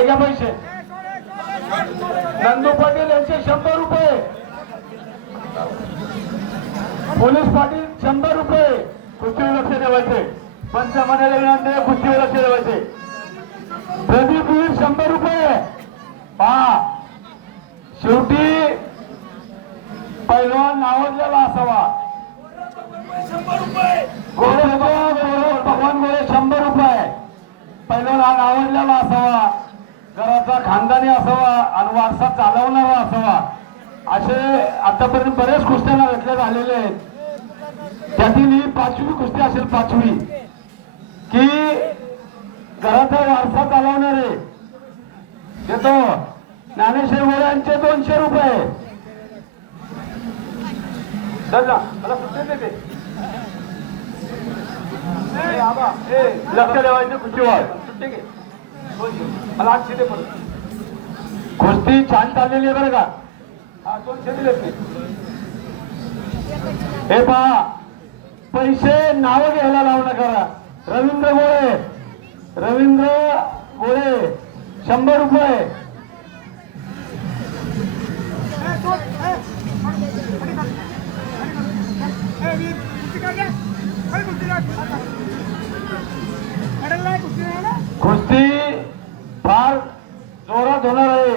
हे घ्या पैसे. नंदू पाटील यांचे 100 रुपये. पोलीस पाटील 100 रुपये. कुस्तीवर लक्ष ठेवायचे. पंच म्हणाले विनंती कुस्तीवर लक्ष ठेवायचे. प्रदीप वीर 100 रुपये. पहा शेवटी पैलवान नावाजलेला असावा. भगवान गोळे 100 रुपये. पैलवान हा नावाजलेला असावा, घराचा खानदानी असावा आणि वारसा चालवणारा असावा. असे आतापर्यंत बरेच कुस्त्यांना भेटले झालेले आहेत. त्यातील ही 5वी कुस्ती असेल, 5वी, की घराचा वारसा चालवणारे. देतो ज्ञानेश्वर गोळे यांचे 200 रुपये. लक्ष ठेवायचे कुस्तीवर. मला 800 दे. कुस्ती छान चाललेली आहे बरं का. 200 दिले. हे पहा पैसे नाव घ्यायला लावू नका. रवींद्र गोळे, रवींद्र गोळे 100 रुपये. कुस्ती फार जोरात होणार आहे.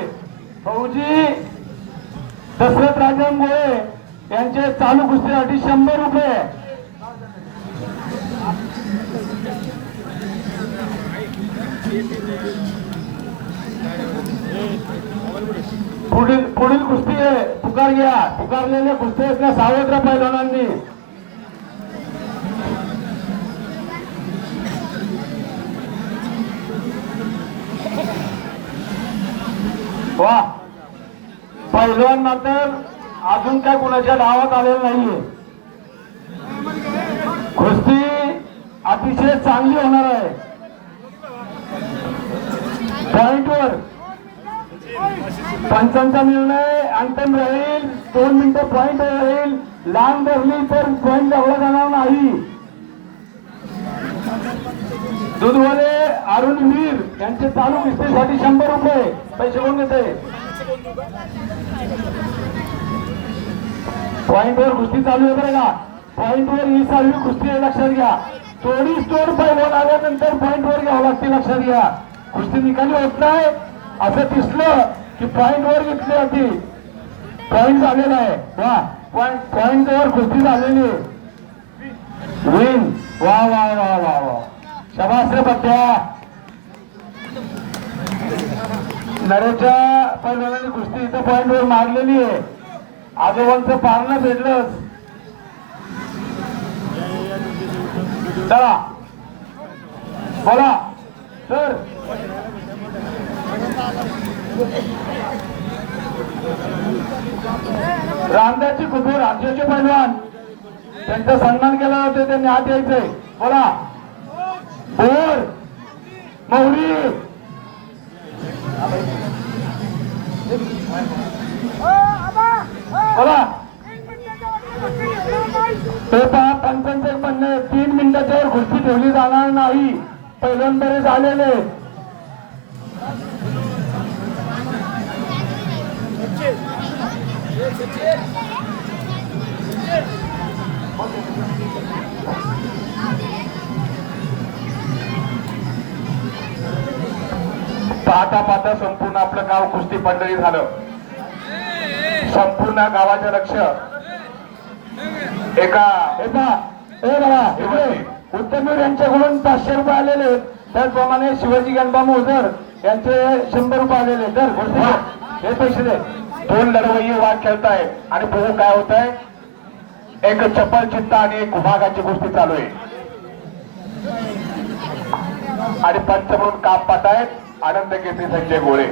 फौजी दशरथ राजन गोळे यांचे चालू कुस्तीसाठी 100 रुपये. पुढील कुस्ती आहे. पुकार घ्या. पुकारलेल्या कुस्ती आहेत ना सावत्र पैलवानांनी. वा पैलवान मात्र अजून काय कुणाच्या डावात आलेलं नाहीये. कुस्ती अतिशय चांगली होणार आहे. पॉइंटवर पंचांचा निर्णय अंतिम राहील. 2 मिनिटं पॉइंट राहील. लांब धरली तर पॉइंट दाखवला जाणार नाही. दूधवाले अरुण वीर यांचे चालू कुस्तीसाठी 100 रुपये. पैसे कोण देते? पॉइंटवर कुस्ती चालू आहे बरं का. पॉइंटवर ही 6वी कुस्ती आहे, लक्षात घ्या. थोडीच तोड पैलवान आल्यानंतर पॉइंटवर घ्यावं लागते, लक्षात घ्या. कुस्ती निकाली होत नाही असं दिसलं की पॉइंटवर घेतली होती. पॉइंट झालेला आहे. वा पॉइंटवर कुस्ती झालेली. विन. वा वा वा वा वा. शबास रे पट्ट्या. नरेच्या पैलवानांनी कुस्ती इथं पॉइंटवर मारलेली आहे. आजोबांचं पारणं भेटलंच. चला बोला सर. रामदासची कुटुंब राज्याचे पैलवान त्यांचा सन्मान केला होता. त्यांनी आत यायचंय. बोला. बोर मौरी. बोला. ते पहा पंचांचं एक म्हणणं 3 मिनिटाच्या वर कुस्ती ठेवली जाणार नाही. पैलवान बरेच आलेले. पाहता पाहता संपूर्ण आपलं गाव कुस्ती पंढरी झालं. संपूर्ण गावाचे लक्ष एका उत्तमवीर यांच्याकडून 500 रुपये आलेले. त्याचप्रमाणे शिवाजी गणबा मोहतर यांचे 100 रुपये आलेले. तर हे पैसे दे. 2 लढवय्ये वाघ खेळताय आणि बघू काय होत आहे. एक चप्पल चित्ता आणि एक वाघाची कुस्ती चालू आहे. आणि पंच म्हणून काम पाहतायत आनंद केसरी संजय गोळे.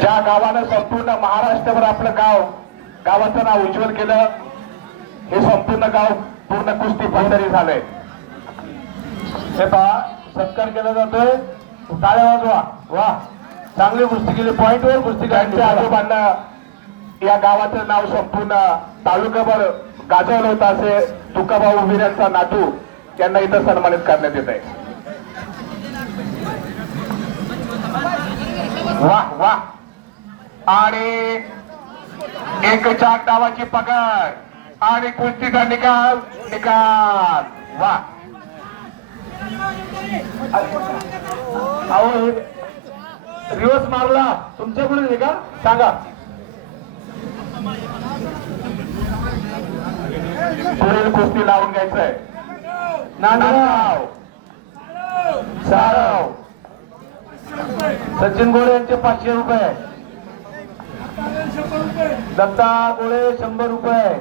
ज्या गावानं संपूर्ण महाराष्ट्रभर आपलं गावाचं नाव उज्ज्वल केलं, हे संपूर्ण गाव पूर्ण कुस्ती पंढरी झालंय. हे पहा सत्कार केला जातोय. टाळ्या वाजवा. वा चांगली कुस्ती केली. पॉइंटवर कुस्ती करायची. आजोबांना या गावाचं नाव संपूर्ण तालुकाभर गाजवलं होतं. असे तुकाभाऊ वीर यांचा नातू त्यांना इथं सन्मानित करण्यात येत आहे. वाह वाह आणि एक चाक डावाची पकड आणि कुस्तीचा निकाल निकाल. वाह अहो रिवर्स मारला तुमच्याकडून आहे का सांगा. पुढील कुस्ती लावून घ्यायचंय. नांदगाव सारव सचिन गोळे यांचे 500 रुपये. दत्ता गोळे 100 रुपये.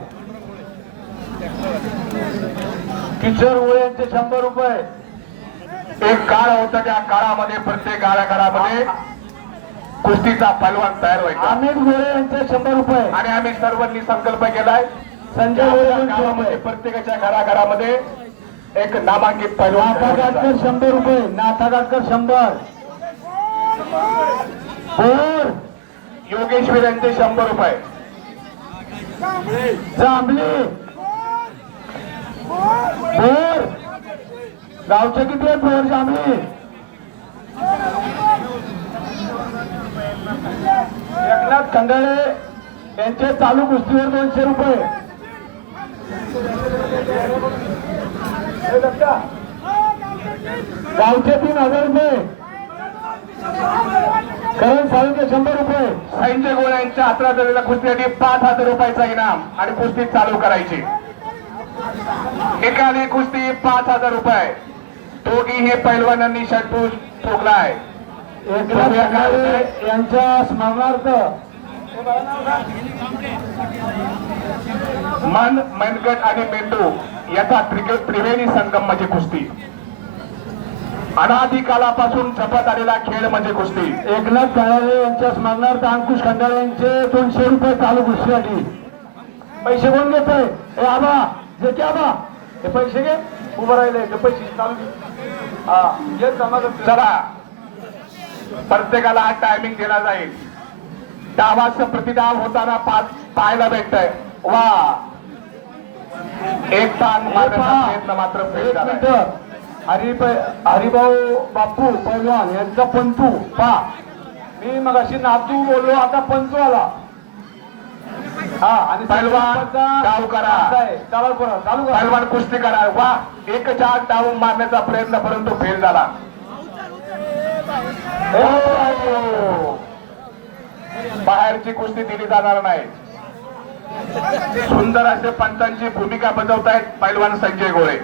किशोर गोळे यांचे 100 रुपये. एक काळ होता, त्या काळामध्ये प्रत्येक गाळागाळामध्ये कुस्तीचा पैलवान तयार व्हायचा. अमित गोळे यांचे 100 रुपये. आणि आम्ही सर्वांनी संकल्प केलाय संजय गोळे यांचे 100 काळामध्ये रुपये. प्रत्येकाच्या घराघरामध्ये एक नामांकित पैलवान नाथा तयार गाडकर व्हायचा. 100 रुपये. नाथा गाडकर 100. बोर योगेश्वर यांचे 100 रुपये. जांभली बोर गावचे किती आहेत बोर जांभली. एकनाथ खंडाळे यांचे चालू कुस्तीवर 200 रुपये. गावचे 3000 रुपये. करण साळुंके 100 रुपये. संजय गोळे यांच्या हातात झालेल्या कुस्तीसाठी 5000 रुपयाचा इनाम आणि कुस्ती चालू करायची. एकाने कुस्ती 5000 रुपये. दोघीही पैलवानांनी षटपूस ठोकलाय. एकनाथ खंडाळे यांच्या स्मरणार्थ मन मनगट आणि मेंदू याचा त्रिवेणी संगम म्हणजे कुस्ती. अनादी कालापासून जपत आलेला खेळ म्हणजे कुस्ती. एकनाथ खंडाळे यांच्या स्मरणार्थ अंकुश खंडाळे यांचे 200 रुपये चालू कुस्तीसाठी. पैसे कोण घेतोय? हे आबा जे की आबा हे पैसे घे. उभं राहिले ते पैसे चालू घे. हा घे समाज. चला प्रत्येकाला हा टायमिंग दिला जाईल. डावाचं प्रतिडाव होताना पाहायला भेटतंय. वा एक ताण मारण्याचा प्रयत्न मात्र फेल झालाय. हरिभाऊ बापू पैलवान यांचा पंतू पा. मी मग अशी नातू बोललो आता पंतू आला. हा आणि पैलवान डाव करा. चालू करा चालू करा. पैलवान कुस्ती करा. वा एक चाक डाव मारण्याचा प्रयत्न परंतु फेल झाला. बाहेरची कुस्ती दिली जाणार नाही. सुंदर असे पंचांची भूमिका बजावतायत पैलवान संजय गोळे.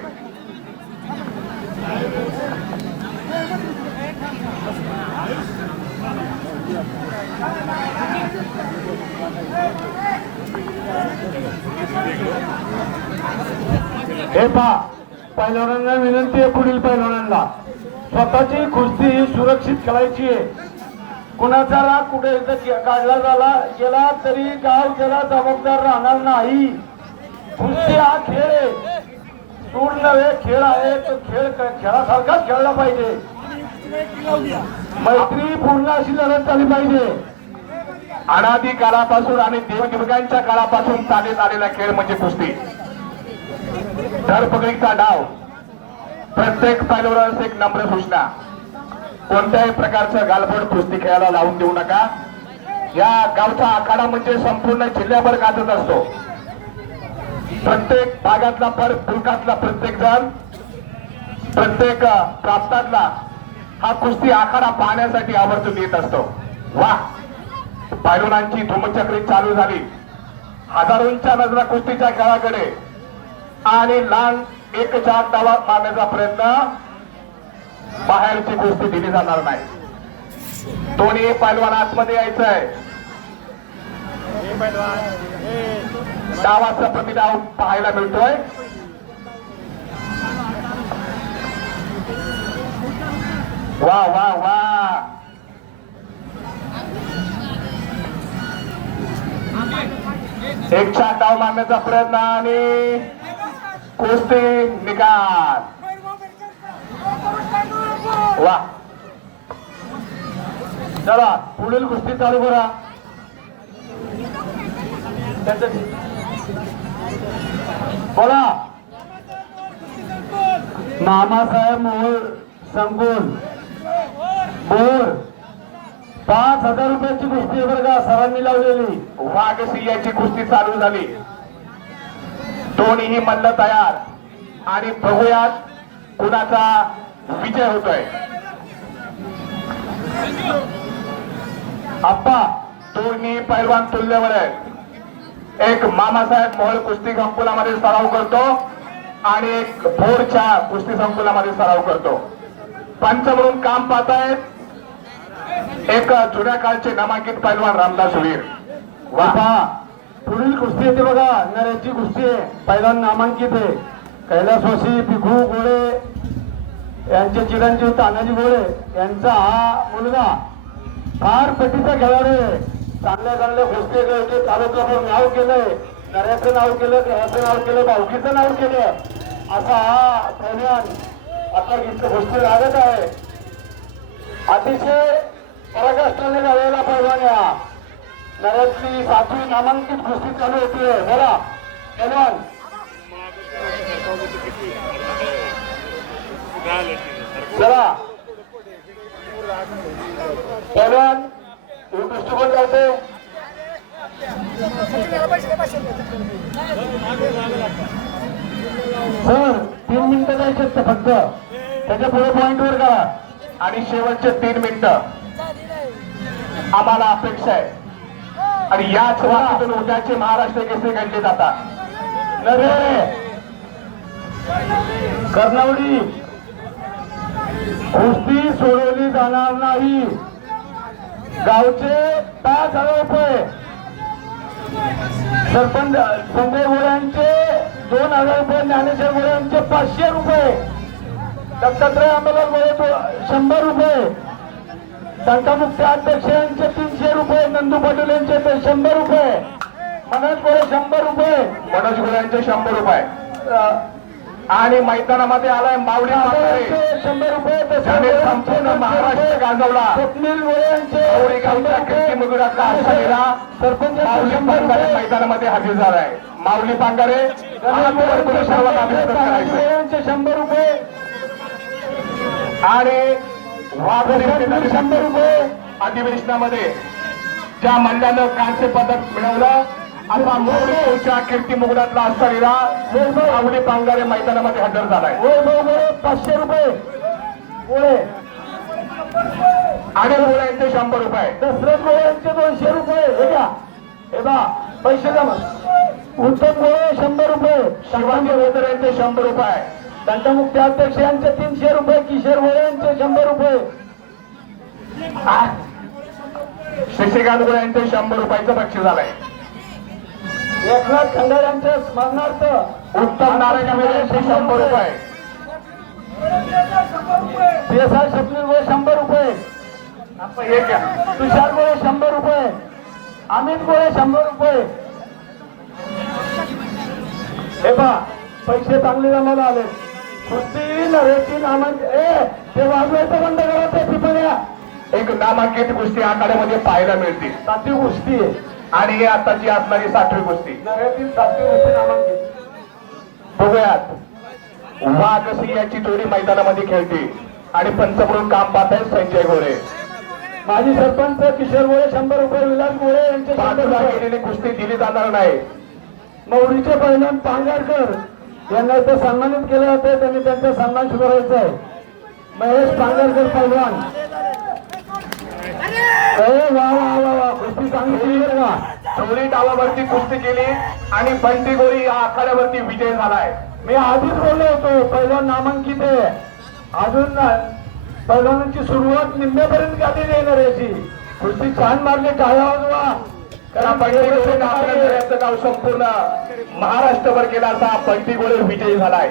हे पहा पैलवानांना विनंती आहे. पुढील पैलवानांना स्वतःची कुस्ती ही सुरक्षित खेळायची आहे. कुणाचा राग कुठे काढला गेला तरी गाव त्याला जबाबदार राहणार नाही. कुस्ती हा खेळ आहे. सूर नव्हे खेळ आहे. तो खेळ खेळासारखाच खेळला पाहिजे. मैत्रीपूर्ण अशी लढत झाली पाहिजे. अनादी काळापासून आणि देवदेवतांच्या काळापासून चालत आलेला खेळ म्हणजे कुस्ती. धरपकडीचा डाव. प्रत्येक पैलवानास एक नम्र सूचना, कोणत्याही प्रकारचं गालबोट कुस्ती खेळायला लावून देऊ नका. या गावचा आखाडा म्हणजे संपूर्ण जिल्ह्याभर गाजत असतो. प्रत्येक भागातला फुलकातला प्रत्येक जण प्रत्येक प्रांतातला हा कुस्ती आखाडा पाहण्यासाठी आवर्जून येत असतो. वा पैलवानांची धुमचक्री चालू झाली. हजारोंच्या नजरा कुस्तीच्या खेळाकडे आणि लाल एक चाक डावा मारण्याचा प्रयत्न. बाहेरची कुस्ती दिली जाणार नाही. दोन्ही पैलवान आतमध्ये यायचंय. डावाचा प्रतिडाव पाहायला मिळतोय. वा वा वा एक चाक डाव मारण्याचा प्रयत्न आणि कुस्ती निकाल. वा चला पुढील कुस्ती चालू करा. बोला मामासाहेब मोहोळ संकुल बोर 5,000 रुपयाची कुस्ती आहे बरं का, सरांनी लावलेली. वाघ सिंहाची कुस्ती चालू झाली. दोन्ही मल्ल तयार आणि बघूयात कुणाचा विजय होतोय. आप्पा दोन्ही पैलवान तुल्यवर आहेत. एक मामासाहेब मोहोळ कुस्ती संकुलामध्ये सराव करतो आणि एक भोरच्या कुस्ती संकुलामध्ये सराव करतो. पंच म्हणून काम पाहतायत एक जुन्या काळचे नामांकित पैलवान रामदास वीर. वापा पुढील कुस्ती येते बघा, नऱ्याची कुस्ती आहे, पैलवान नामांकित आहे. कैलासवासी भिखू गोळे यांचे चिरंजीव तानाजी गोळे यांचा हा मुलगा फार पटीचा खेळाडू आहे. चांगल्या चांगल्या कुस्ती खेळते, तालुक्यावर नाव केलंय, नऱ्याचं नाव केलं, देवाचं नाव केलं, भावकीचं नाव केलं, असा हा पैलवान आता कुस्ती लागत आहे. अतिशय पराकाष्ठाने झालेला पैलवान हा. नऱ्यातली 7वी नामांकित कुस्ती चालू होती. बोला पैलवान. चला पैलवान दृष्टिकोन लावते. सर 3 मिनिटं जायचे फक्त, त्याच्या पुढे पॉइंट वर करा. आणि शेवटचे 3 मिनिटं आम्हाला अपेक्षा आहे. आणि याच वाटीतून उद्याचे महाराष्ट्र केसरी घडले जातात. नरे कर्नावडी कुस्ती सोडवली जाणार नाही. गावचे 5,000 रुपये, सरपंच संजय गोळ्यांचे 2,000 रुपये, ज्ञानेश्वर गोळ्यांचे 500 रुपये, दत्तात्रय अंबालाल गोळे 100 रुपये, तंटामुक्त अध्यक्ष यांचे 300 रुपये, नंदू पाटील यांचे 100 रुपये, मनोज गोळे 100 रुपये, मनोज गुरांचे 100 रुपये. आणि मैदानामध्ये आलाय माऊली पांघरे 100 रुपये, ज्याने संपूर्ण महाराष्ट्र गाजवला. स्वप्नील गोळे यांचे माऊली गावच्या कीर्ती मुगुडातला असलेला सरपंच माऊली 100 पांघरे रुपये, मैदानामध्ये हजर झालाय. माऊली पांघरे महात्मा सर्वांना अभिनंदन करायचं. यांचे 100 रुपये आणि वाघ 100 रुपये, अधिवेशनामध्ये ज्या मल्ल्यानं कांस्य पदक मिळवलं असा मोठ्या कीर्ती मुगडातला असलेला माऊली पांघरे मैदानामध्ये हजर झालाय. वैभव गोळे 500 रुपये, गोळे आणि गोळ्यांचे 100 रुपये, दशरथ गोळे यांचे 200 रुपये. हे घ्या, हे बा पैसे जमा. उत्तम गोळे 100 रुपये, शिवाजी रोदर यांचे 100 रुपये, दंतमुक्त अध्यक्ष यांचे 300 रुपये, किशोर गोळे यांचे 100 रुपये, शशिकांत गोळे यांचे 100 रुपयाचं बक्षीस झालंय. एकनाथ खंडार यांच्या स्मरणार्थ उत्तम नारायण यांचे 100 रुपये, PSI स्वप्नील गोळे 100 रुपये, हे घ्या. तुषार गोळे 100 रुपये, अमित गोळे 100 रुपये. हे पहा पैसे चांगले जमाला आले. कुस्ती नव्हेची नामांकित ते वाजवायचं बंद करा, ते टिपण्या. एक नामांकित कुस्ती आखाड्यामध्ये पाहायला मिळतील. 7वी कुस्ती आहे, आणि ही आताची असणारी 6वी कुस्ती. नव्हेतील 7वी कुस्ती नामांकित. बघूयात वाघ सिंहाची जोडी मैदानामध्ये खेळते आणि पंच म्हणून काम पाहत आहेत संजय गोरे. माजी सरपंच किशोर गोळे 100 रुपये, विलास गोळे यांचे 100 बाजूला रुपये. गेलेली कुस्ती दिली जाणार नाही. मौरीचे पैलवान पांगारकर यांना इथे सन्मानित केलं जाते, त्यांनी त्यांचा सन्मान सुधारायचा आहे. महेश पांगारकर पैलवान. वा वा वा वा, कुस्ती चांगली केली बरं का. चोरी डावावरती कुस्ती केली आणि बंटी गोरी या आखाड्यावरती विजय झालाय. मी आधीच बोललो होतो पैलवान नामांकित आहे. अजून पैलवानांची सुरुवात निम्म्यापर्यंत गाडी येणार याची. कुस्ती छान मारली, टाळ्या वाजवा. कारण बंटी गोरे आपल्या नाव संपूर्ण महाराष्ट्रभर केला असा बंटी गोरे विजयी झालाय.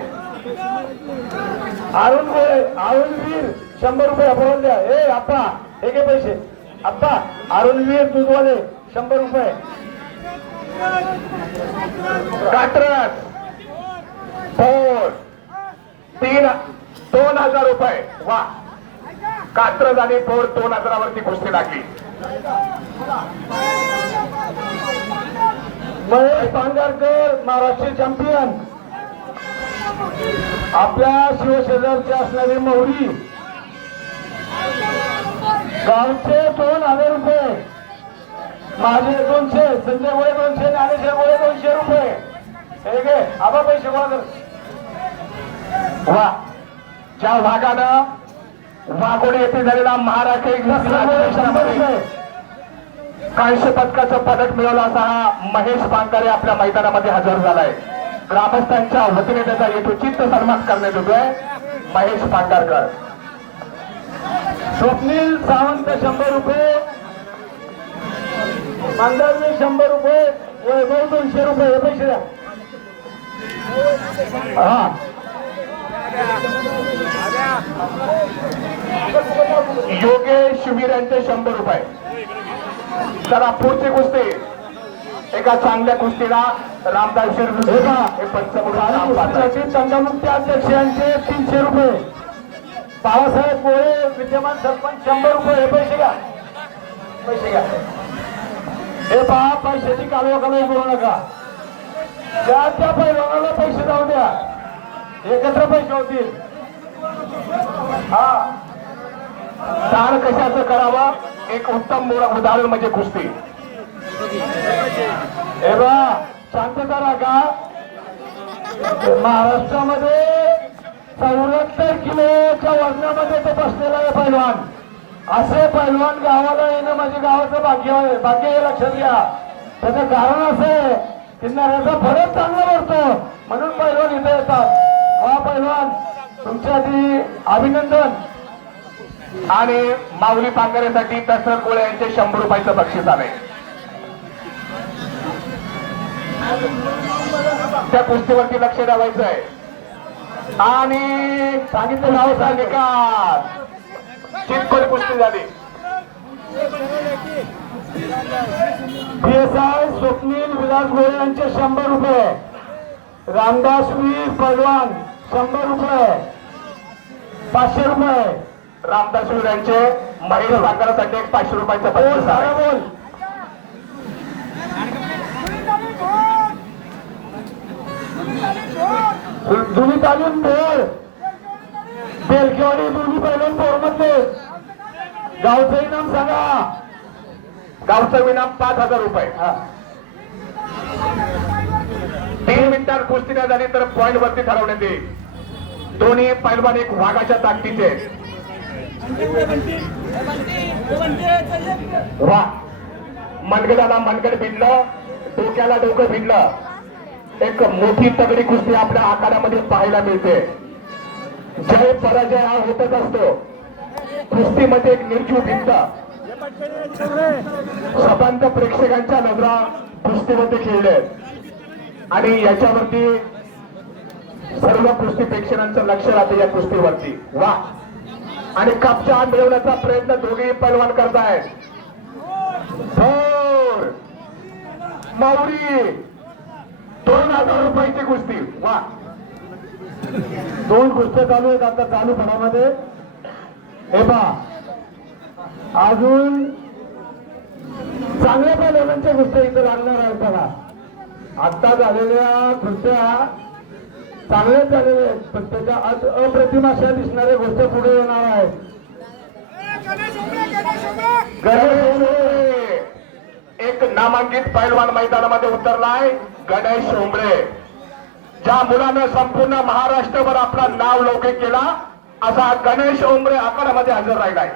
अरुण गोळे, अरुणवीर 100 रुपये अपराध द्या. ए आप्पा हे घे पैसे. आप्पा अरुणवीर दूधवाले 100 रुपये. कात्रज फोर 2,000 रुपये. वा, कात्रज आणि फोर 2,000 वरती कुस्ती लागली. महेश पांगारकर महाराष्ट्र चॅम्पियन. आपल्या शिवशेजारची असणारी मौरी गावचे 2000 रुपये, माझे 200, संजय गोळे 200, ज्ञानेश्वर गोळे 200 रुपये. हे घे आबा पैसे गोळा कर. वा, ज्या वाघानं वाघोडी येथे झालेला महाराष्ट्र रुपये. कांस्य पदकाचं पदक मिळवलं असा हा महेश पांकारे आपल्या मैदानामध्ये हजर झालाय. ग्रामस्थांच्या वतीने त्याचा यथोचित सन्मान करण्यात येतोय. महेश पांकारकर. स्वप्नील सावंत 100 रुपये, मंदारवी 100 रुपये, वैभव 200 रुपये. हे पैसे द्या. हा योगेश शिवीर यांचे 100 रुपये. चला पुढची कुस्ती. एका चांगल्या कुस्तीला रामदास शिरदूर हे पंचमुखी संघमुक्ती अध्यक्ष यांचे 300 रुपये. बाळासाहेब गोळे विद्यमान सरपंच 100 रुपये. हे पैसे घ्या, पैसे घ्या. हे पहा, पैशाची कालवा करू नका. त्या त्या पैलवानाला पैसे जाऊ द्या, एकत्र पैसे होतील. हा, दान कशाचं करावं एक उत्तम उदाहरण म्हणजे कुस्ती. हे बा, शांतता राखा. महाराष्ट्रामध्ये 74 किलोच्या वजनामध्ये तो बसलेला आहे पैलवान. असे पैलवान गावाला येणं म्हणजे गावाचं भाग्य आहे. भाग्य हे लक्षात घ्या. त्याचं कारण असं आहे की नऱ्याचा फरक चांगला भरतो म्हणून पैलवान इथे येतात. हा पैलवान, तुमच्यासाठी अभिनंदन. आणि माऊली पांघरेसाठी दशरथ गोळे यांचे 100 रुपयाचं बक्षीस आले. त्या कुस्तीवरती लक्ष द्यावायचं आहे. आणि सांगितलं नावाचा निकाल चितकोली कुस्ती झाली. PSI स्वप्नील विलास गोळे यांचे 100 रुपये, रामदास वीर पैलवान 100 रुपये, 500 रुपये. रामदास शिवीर यांचे महेश पांघरासाठी एक 500 रुपयाचं बक्षीस आले. बोल. जुनी तालीम बोल. बेलकेवाडी दोन्ही पैलवान बोरमधले. गावचं इनाम सांगा. गावचं इनाम 5000 रुपये. 3 मिनिटात कुस्ती नाही झाली तर पॉइंट वरती ठरवण्यात येईल. दोन्ही पैलवान एक वाघाच्या ताकदीचे. वा, मनगडाला मनगड भिडलं, डोक्याला डोकं भिडलं. एक मोठी तगडी कुस्ती आपल्या आखाड्यामध्ये पाहायला मिळते. जय पराजय हा होतच असतो. कुस्तीमध्ये एक निर्जीव भिंत. सभांत प्रेक्षकांच्या नजरा कुस्तीमध्ये खेळले आणि याच्यावरती सर्व कुस्ती प्रेक्षकांचं लक्ष राहते या कुस्तीवरती. वा, आणि कपचा मिळवण्याचा प्रयत्न दोघेही पैलवान करतायत. माऊली 2000 रुपयाची कुस्ती. वा, 2 कुस्त्या चालू आहेत आता चालू फडामध्ये. हे पहा, अजून चांगल्या पैलवानांच्या कुस्त्या इथं लागणार आहेत. बघा, आता झालेल्या कुस्त्या चांगल्या झालेल्या आहेत, पण त्याच्या आज अप्रतिम अशा दिसणाऱ्या गोष्टी पुढे येणार आहेत. एक नामांकित पैलवान मैदानामध्ये उतरलाय, गणेश उमरे. ज्या मुलानं संपूर्ण महाराष्ट्रभर आपला नाव लौकिक केला असा गणेश उमरे आखाड्यामध्ये हजर राहिलाय.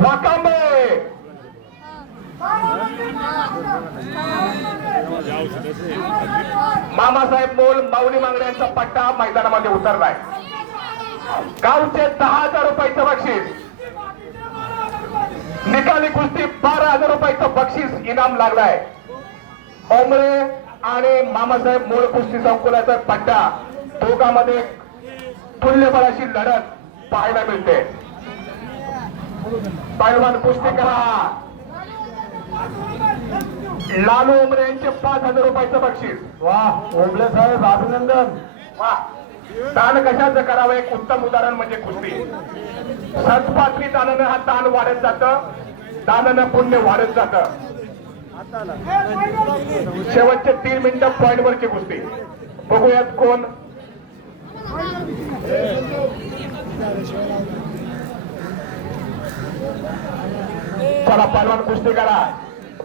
वाकांबे मामासाहेब मोल माऊली मांगड्यांचा पट्टा मैदानामध्ये उतरलाय. गावचे 10,000 रुपयाचं बक्षीस. निकाली कुस्ती 12,000 रुपयाचं बक्षीस इनाम लागलाय. ओमरे आणि मामासाहेब मोल कुस्ती संकुलाचा पट्टा, दोघांमध्ये तुल्यबळाशी लढत पाहायला मिळते. पैलवान कुस्ती करा. लालू उमरे यांचे 5,000 रुपयाचं बक्षीस. वा, ओंबले साहेब अभिनंदन. वा, दान कशाचं करावं एक उत्तम उदाहरण म्हणजे कुस्ती. सत्पात्री दानानं हा दान वाढत जातं, दानानं पुण्य वाढत जातं. शेवटचे 3 मिनिटं पॉइंट वरची कुस्ती. बघूयात कोण. चला पहलवान कुस्ती करा.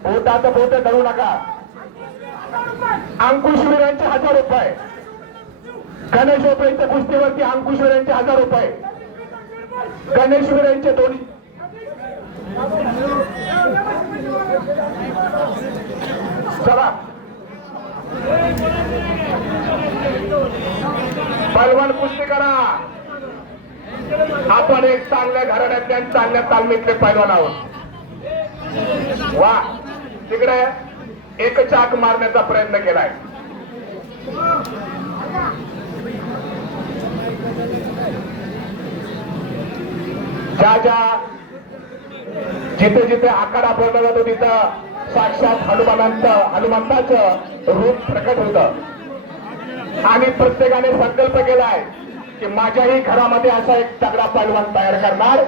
बोटात बोट करू नका. अंकुशवीरांचे 1000 रुपये. गणेश ओपेच्या कुस्तीवरती अंकुशवीरांचे 1000 रुपये. गणेशवीरांचे दोन्ही. चला पहलवान कुस्ती करा. आपण एक चांगल्या घराण्यातल्या चांगल्या तालमीतले पहलवान आहोत. वा तिकडे एक चाक मारण्याचा प्रयत्न केलाय. ज्या जिथे जिथे आखाडा बोलला जातो तिथं साक्षात हनुमंताचं रूप प्रकट होतं. आणि प्रत्येकाने संकल्प केलाय की माझ्याही घरामध्ये असा एक तगडा पहलवान तयार करणार.